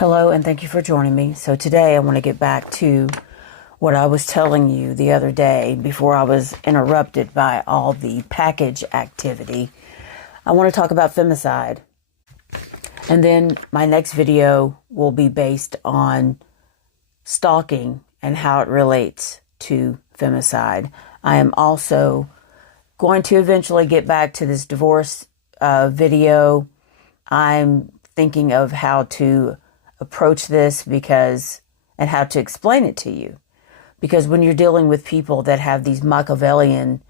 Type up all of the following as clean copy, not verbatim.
Hello, and thank you for joining me. So today I want to get back to what I was telling you the other day before I was interrupted by all the package activity. I want to talk about femicide. And then my next video will be based on stalking and how it relates to femicide. I am also going to eventually get back to this divorce video. I'm thinking of how to approach this and how to explain it to you. Because when you're dealing with people that have these Machiavellian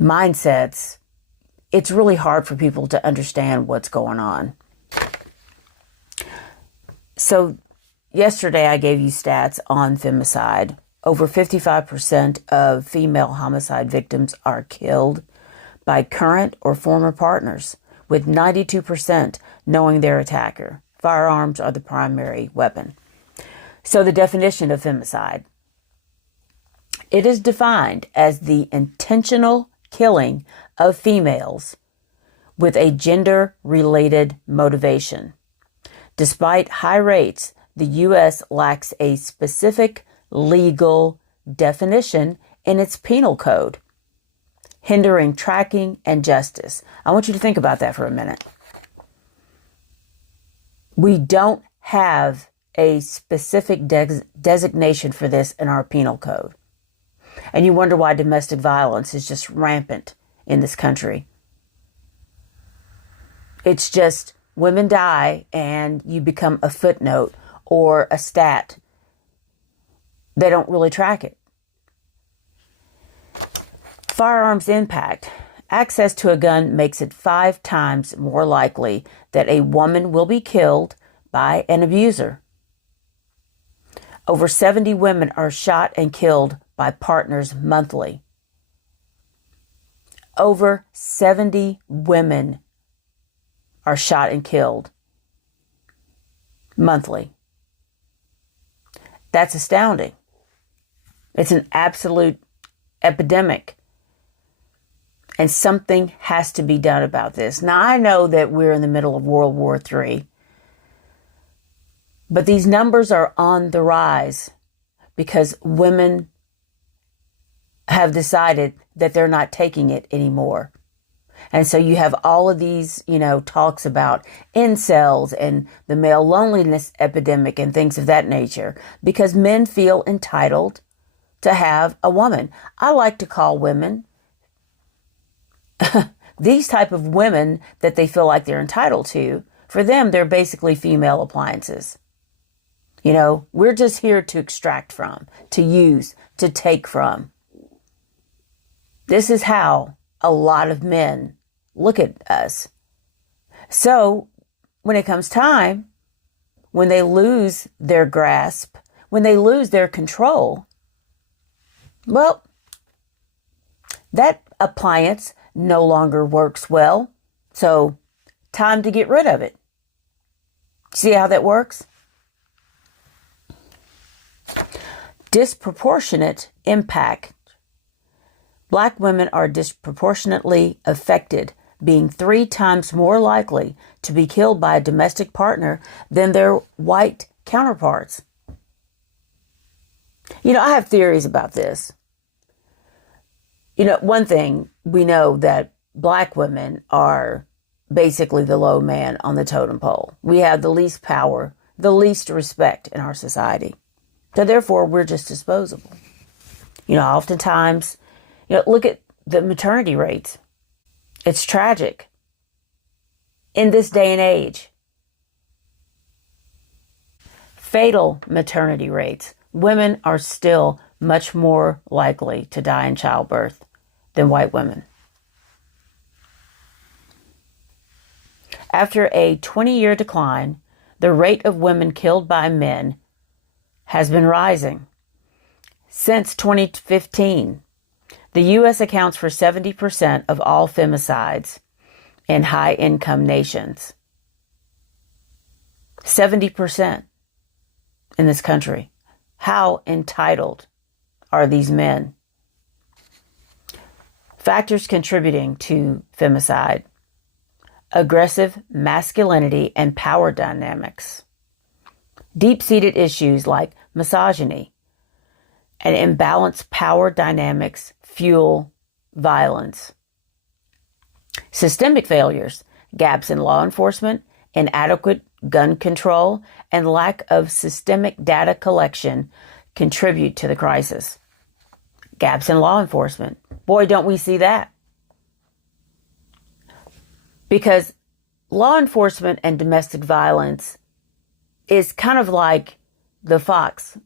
mindsets, it's really hard for people to understand what's going on. So yesterday I gave you stats on femicide. Over 55% of female homicide victims are killed by current or former partners, with 92% knowing their attacker. Firearms are the primary weapon. So the definition of femicide. It is defined as the intentional killing of females with a gender-related motivation. Despite high rates, the U.S. lacks a specific legal definition in its penal code, hindering tracking and justice. I want you to think about that for a minute. We don't have a specific designation for this in our penal code. And you wonder why domestic violence is just rampant in this country. It's just women die and you become a footnote or a stat. They don't really track it. Firearms impact. Access to a gun makes it 5 times more likely that a woman will be killed by an abuser. Over 70 women are shot and killed by partners monthly. Over 70 women are shot and killed monthly. That's astounding. It's an absolute epidemic. And something has to be done about this. Now, I know that we're in the middle of World War III, but these numbers are on the rise because women have decided that they're not taking it anymore. And so you have all of these, talks about incels and the male loneliness epidemic and things of that nature because men feel entitled to have a woman. I like to call women these type of women that they feel like they're entitled to. For them, they're basically female appliances. We're just here to extract from, to use, to take from. This is how a lot of men look at us. So when it comes time, when they lose their grasp, when they lose their control, well, that appliance no longer works well. So time to get rid of it. See how that works? Disproportionate impact. Black women are disproportionately affected, being 3 times more likely to be killed by a domestic partner than their white counterparts. I have theories about this. One thing, we know that black women are basically the low man on the totem pole. We have the least power, the least respect in our society. So therefore, we're just disposable. Oftentimes, look at the maternity rates. It's tragic in this day and age. Fatal maternity rates. Women are still much more likely to die in childbirth than white women. After a 20-year decline, the rate of women killed by men has been rising. Since 2015, the U.S. accounts for 70% of all femicides in high-income nations. 70% in this country. How entitled are these men? Factors contributing to femicide: aggressive masculinity and power dynamics, Deep-seated issues like misogyny and imbalanced power dynamics fuel violence. Systemic failures, gaps in law enforcement, inadequate gun control, and lack of systemic data collection contribute to the crisis. Gaps in law enforcement. Boy, don't we see that. Because law enforcement and domestic violence is kind of like the fox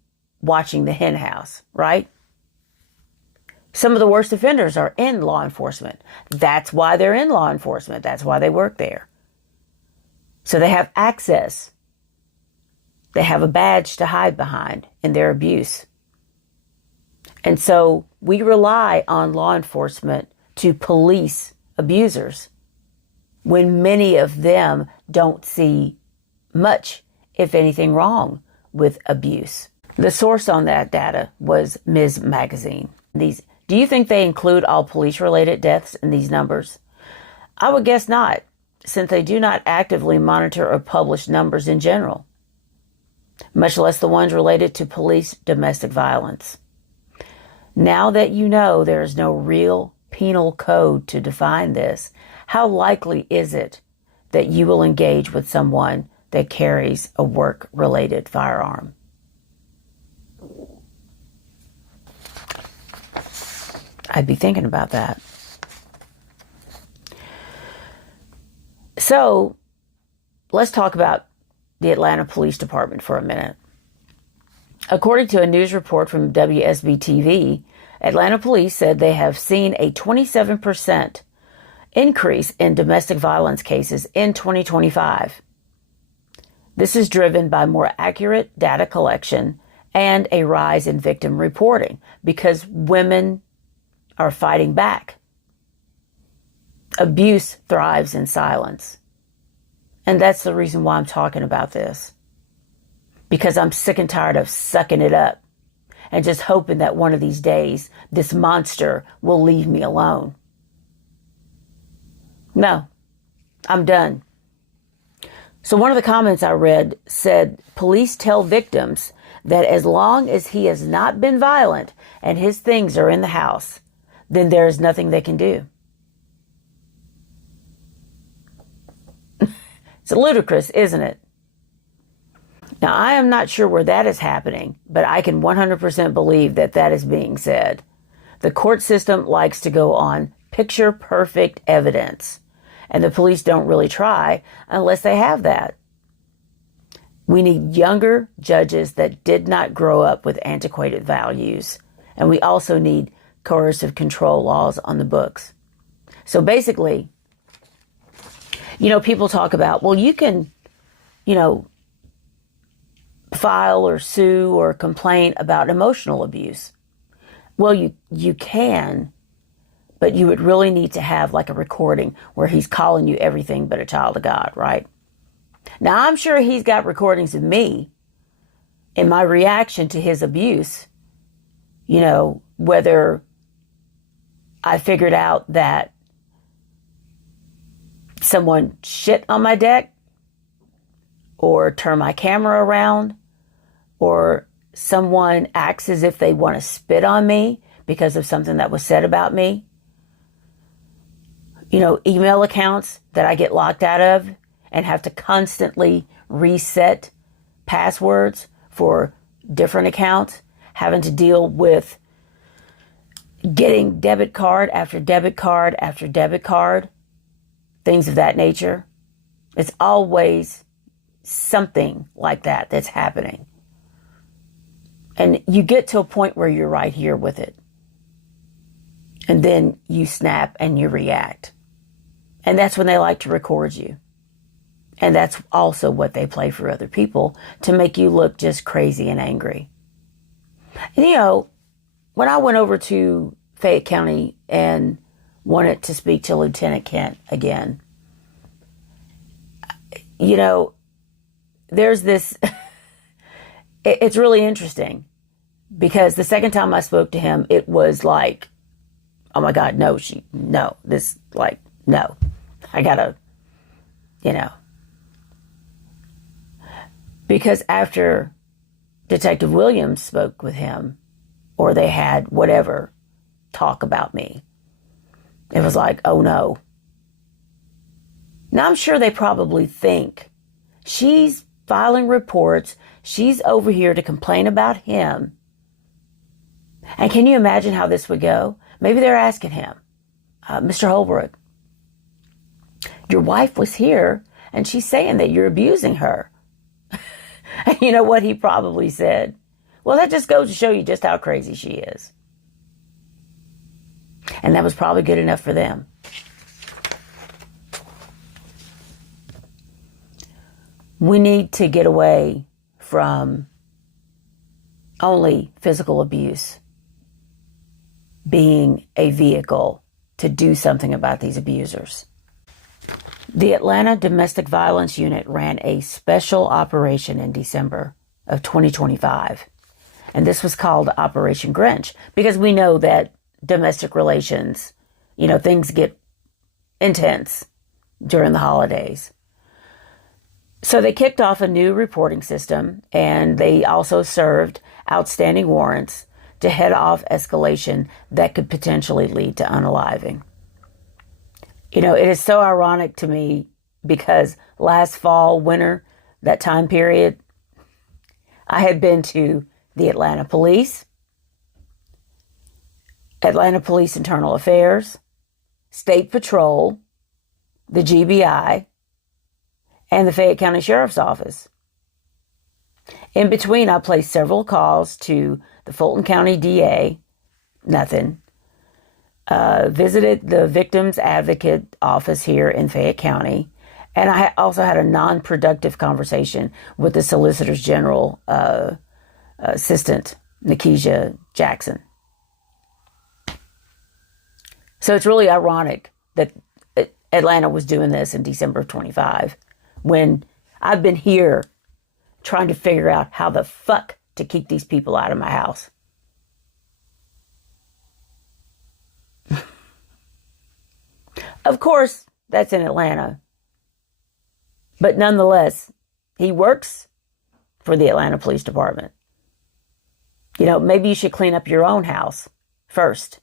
watching the hen house, right? Some of the worst offenders are in law enforcement. That's why they're in law enforcement. That's why they work there. So they have access. They have a badge to hide behind in their abuse. And so we rely on law enforcement to police abusers when many of them don't see much, if anything, wrong with abuse. The source on that data was Ms. Magazine. Do you think they include all police-related deaths in these numbers? I would guess not, since they do not actively monitor or publish numbers in general, much less the ones related to police domestic violence. Now that you know there is no real penal code to define this, how likely is it that you will engage with someone that carries a work-related firearm? I'd be thinking about that. So let's talk about the Atlanta Police Department for a minute. According to a news report from WSB-TV, Atlanta police said they have seen a 27% increase in domestic violence cases in 2025. This is driven by more accurate data collection and a rise in victim reporting because women are fighting back. Abuse thrives in silence. And that's the reason why I'm talking about this. Because I'm sick and tired of sucking it up and just hoping that one of these days this monster will leave me alone. No, I'm done. So one of the comments I read said, police tell victims that as long as he has not been violent and his things are in the house, then there is nothing they can do. It's ludicrous, isn't it? Now, I am not sure where that is happening, but I can 100% believe that that is being said. The court system likes to go on picture-perfect evidence, and the police don't really try unless they have that. We need younger judges that did not grow up with antiquated values, and we also need coercive control laws on the books. So basically, people talk about, well, you can, file or sue or complain about emotional abuse. Well, you can, but you would really need to have like a recording where he's calling you everything but a child of God, right? Now, I'm sure he's got recordings of me in my reaction to his abuse, whether I figured out that someone shit on my deck or turn my camera around or someone acts as if they want to spit on me because of something that was said about me. Email accounts that I get locked out of and have to constantly reset passwords for different accounts, having to deal with getting debit card after debit card after debit card, things of that nature. It's always something like that that's happening. And you get to a point where you're right here with it. And then you snap and you react. And that's when they like to record you. And that's also what they play for other people to make you look just crazy and angry. And, when I went over to Fayette County and wanted to speak to Lieutenant Kent again, there's this, it's really interesting because the second time I spoke to him, it was like, oh my God, no, I gotta, Because after Detective Williams spoke with him, or they had whatever talk about me, it was like, oh no. Now I'm sure they probably think she's filing reports, she's over here to complain about him. And can you imagine how this would go? Maybe they're asking him, Mr. Holbrook, your wife was here and she's saying that you're abusing her. And you know what he probably said? Well, that just goes to show you just how crazy she is. And that was probably good enough for them. We need to get away from only physical abuse being a vehicle to do something about these abusers. The Atlanta Domestic Violence Unit ran a special operation in December of 2025. And this was called Operation Grinch, because we know that domestic relations, things get intense during the holidays. So they kicked off a new reporting system, and they also served outstanding warrants to head off escalation that could potentially lead to unaliving. It is so ironic to me because last fall, winter, that time period, I had been to the Atlanta Police Internal Affairs, State Patrol, the GBI, and the Fayette County Sheriff's Office. In between, I placed several calls to the Fulton County DA, nothing. Visited the Victims Advocate Office here in Fayette County, and I also had a non-productive conversation with the Solicitor General Assistant, Nikesha Jackson. So it's really ironic that Atlanta was doing this in December of 25, when I've been here trying to figure out how the fuck to keep these people out of my house. Of course, that's in Atlanta. But nonetheless, he works for the Atlanta Police Department. Maybe you should clean up your own house first.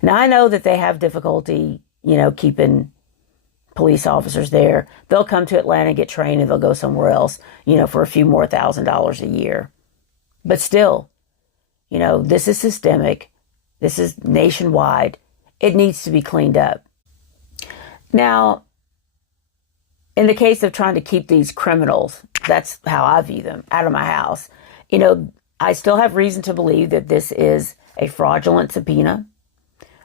Now, I know that they have difficulty, keeping police officers there. They'll come to Atlanta, get trained, and they'll go somewhere else, for a few more $1,000s a year. But still, this is systemic. This is nationwide. It needs to be cleaned up. Now, in the case of trying to keep these criminals, that's how I view them, out of my house. I still have reason to believe that this is a fraudulent subpoena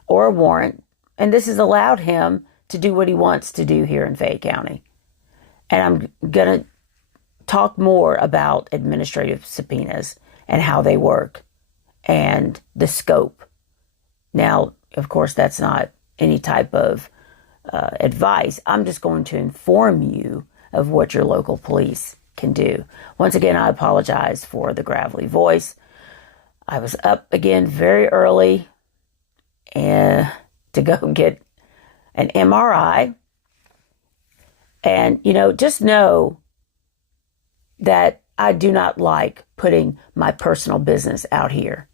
or a warrant, and this has allowed him to do what he wants to do here in Fayette County. And I'm going to talk more about administrative subpoenas and how they work and the scope. Now, of course, that's not any type of advice. I'm just going to inform you of what your local police can do. Once again, I apologize for the gravelly voice. I was up again very early and to go get an MRI. And, just know that I do not like putting my personal business out here.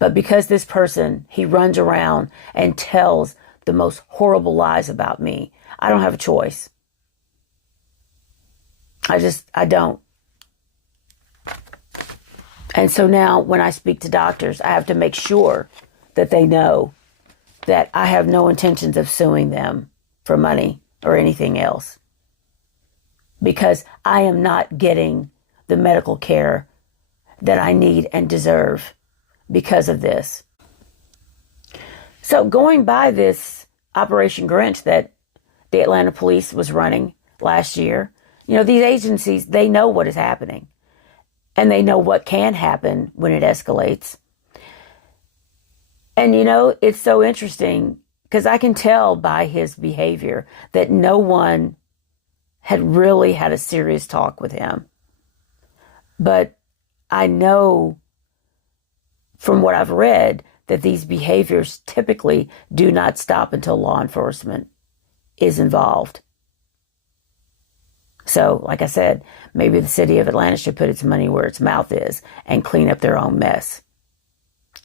But because this person, he runs around and tells the most horrible lies about me, I don't have a choice. I don't. And so now when I speak to doctors, I have to make sure that they know that I have no intentions of suing them for money or anything else. Because I am not getting the medical care that I need and deserve because of this. So going by this Operation Grinch that the Atlanta police was running last year, these agencies, they know what is happening. And they know what can happen when it escalates. And, it's so interesting because I can tell by his behavior that no one had really had a serious talk with him. But I know from what I've read that these behaviors typically do not stop until law enforcement is involved. So, like I said, maybe the city of Atlanta should put its money where its mouth is and clean up their own mess.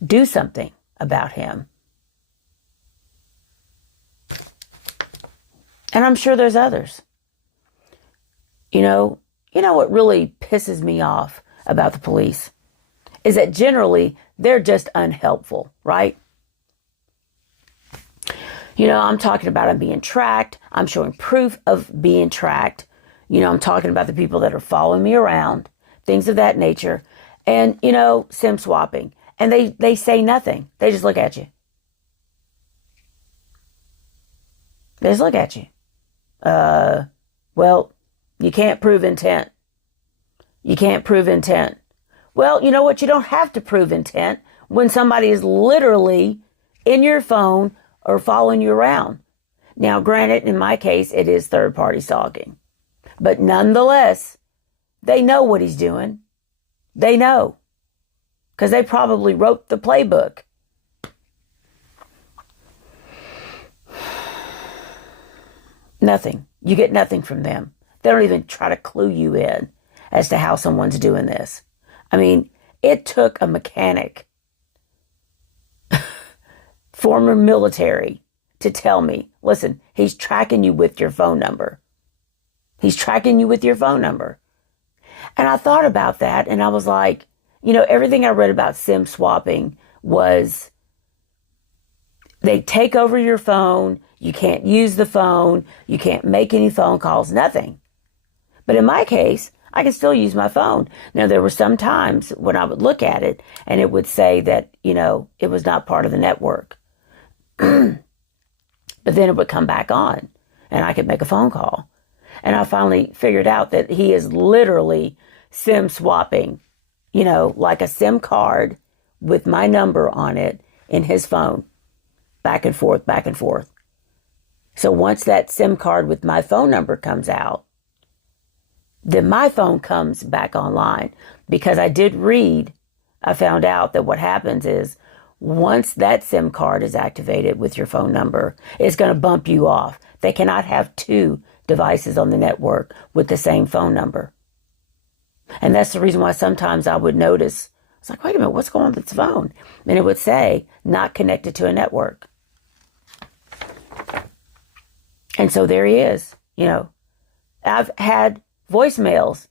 Do something about him. And I'm sure there's others. You know what really pisses me off about the police is that generally they're just unhelpful, right? I'm talking about them being tracked. I'm showing proof of being tracked. I'm talking about the people that are following me around, things of that nature. And, SIM swapping. And they say nothing. They just look at you. They just look at you. Well, you can't prove intent. You can't prove intent. Well, you know what? You don't have to prove intent when somebody is literally in your phone or following you around. Now, granted, in my case, it is third-party stalking. But nonetheless, they know what he's doing. They know. Because they probably wrote the playbook. Nothing. You get nothing from them. They don't even try to clue you in as to how someone's doing this. I mean, it took a mechanic, former military, to tell me, listen, he's tracking you with your phone number. He's tracking you with your phone number. And I thought about that and I was like, everything I read about SIM swapping was they take over your phone. You can't use the phone. You can't make any phone calls, nothing. But in my case, I can still use my phone. Now, there were some times when I would look at it and it would say that, it was not part of the network. But then it would come back on and I could make a phone call. And I finally figured out that he is literally SIM swapping, like a SIM card with my number on it in his phone, back and forth, back and forth. So once that SIM card with my phone number comes out, then my phone comes back online. Because I did read, I found out that what happens is once that SIM card is activated with your phone number, it's going to bump you off. They cannot have two devices on the network with the same phone number. And that's the reason why sometimes I would notice, it's like, wait a minute, what's going on with this phone? And it would say, not connected to a network. And so there he is. I've had voicemails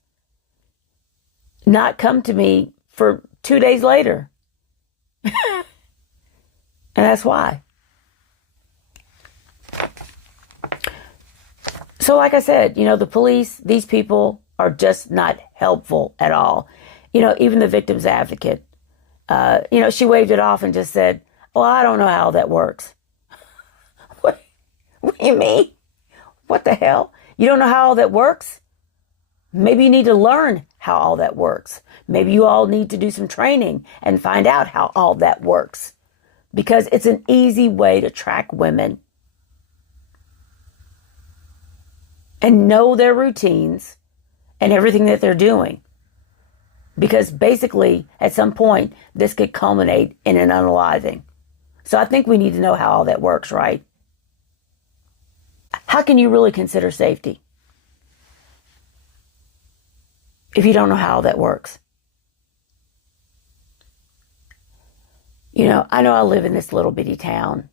not come to me for 2 days later. And that's why. So like I said, the police, these people are just not helpful at all. Even the victim's advocate, she waved it off and just said, well, I don't know how that works. What do you mean? What the hell? You don't know how all that works? Maybe you need to learn how all that works. Maybe you all need to do some training and find out how all that works. Because it's an easy way to track women and know their routines and everything that they're doing. Because basically, at some point, this could culminate in an unaliving. So I think we need to know how all that works, right? How can you really consider safety if you don't know how all that works? I know I live in this little bitty town,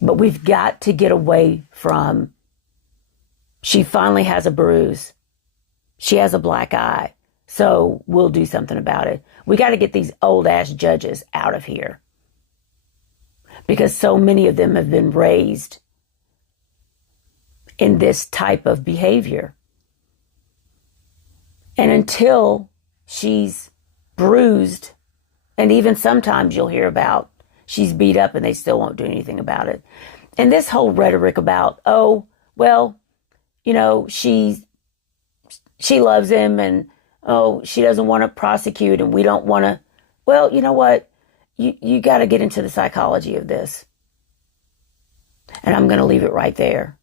but we've got to get away from, she finally has a bruise. She has a black eye. So we'll do something about it. We got to get these old ass judges out of here. Because so many of them have been raised in this type of behavior. And until she's bruised, and even sometimes you'll hear about she's beat up and they still won't do anything about it. And this whole rhetoric about, oh, well, she loves him and, oh, she doesn't want to prosecute and we don't want to. Well, you know what? You got to get into the psychology of this. And I'm going to leave it right there.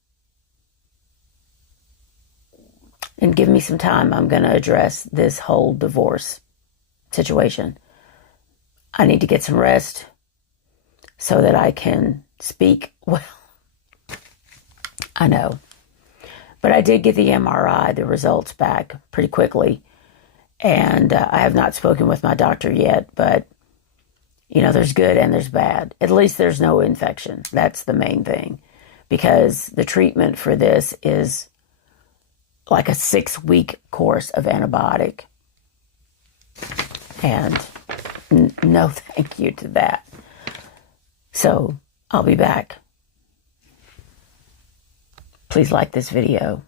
And give me some time. I'm going to address this whole divorce situation. I need to get some rest so that I can speak well. I know. But I did get the MRI, the results back pretty quickly. And I have not spoken with my doctor yet, but, you know, there's good and there's bad. At least there's no infection. That's the main thing. Because the treatment for this is like a 6-week course of antibiotic. And no thank you to that. So I'll be back. Please like this video.